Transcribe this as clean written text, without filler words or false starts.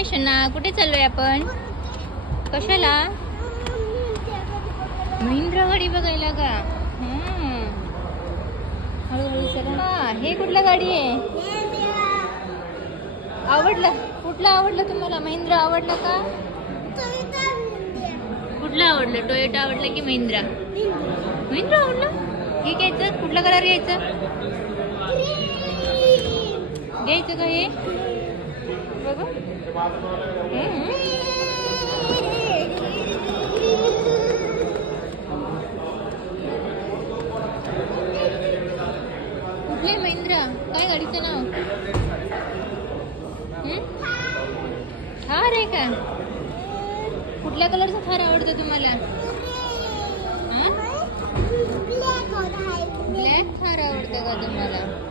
हाय शना, कुठे चाललोय आपण? कशाला? महिंद्रा गाडी बघायला का? हळूहळू चला. हे कुठला गाडी आहे? आवडलं? कुठला आवडलं तुम्हाला? महिंद्रा आवडला का? कुठला आवडलं? टोयोटा आवडला की महिंद्रा? महिंद्रा आवडलं. हे घ्यायचं? कुठला कलर घ्यायचं? घ्यायचं का हे? बघू. कुठले महिंद्रा? काय गाडीचं नाव? थार आहे का? कुठल्या कलरचा थार आवडतो तुम्हाला? ब्लॅक थार आवडतं का तुम्हाला?